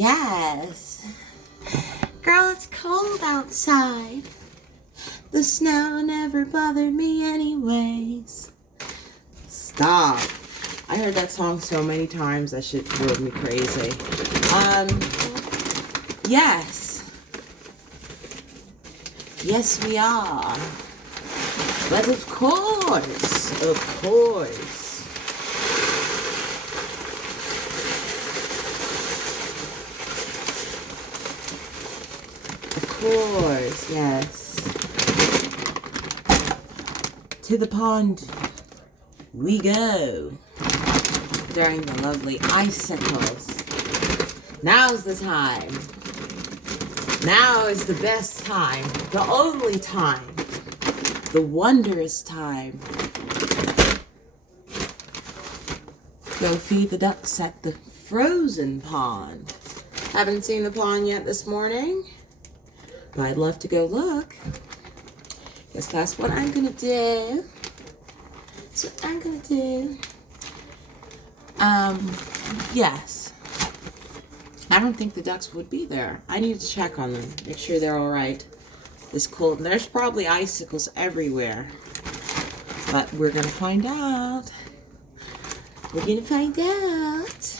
Yes. Girl, it's cold outside. The snow never bothered me anyways. Stop. I heard that song so many times, that shit drove me crazy. Yes. Yes, we are. But of course. Of course, yes. To the pond we go during the lovely icicles. Now's the time. Now is the best time, the only time, the wondrous time. Go feed the ducks at the frozen pond. Haven't seen the pond yet this morning, but I'd love to go look. Guess that's what I'm gonna do. That's what I'm gonna do. Yes. I don't think the ducks would be there. I need to check on them, make sure they're all right. This cold, there's probably icicles everywhere, but we're gonna find out. We're gonna find out.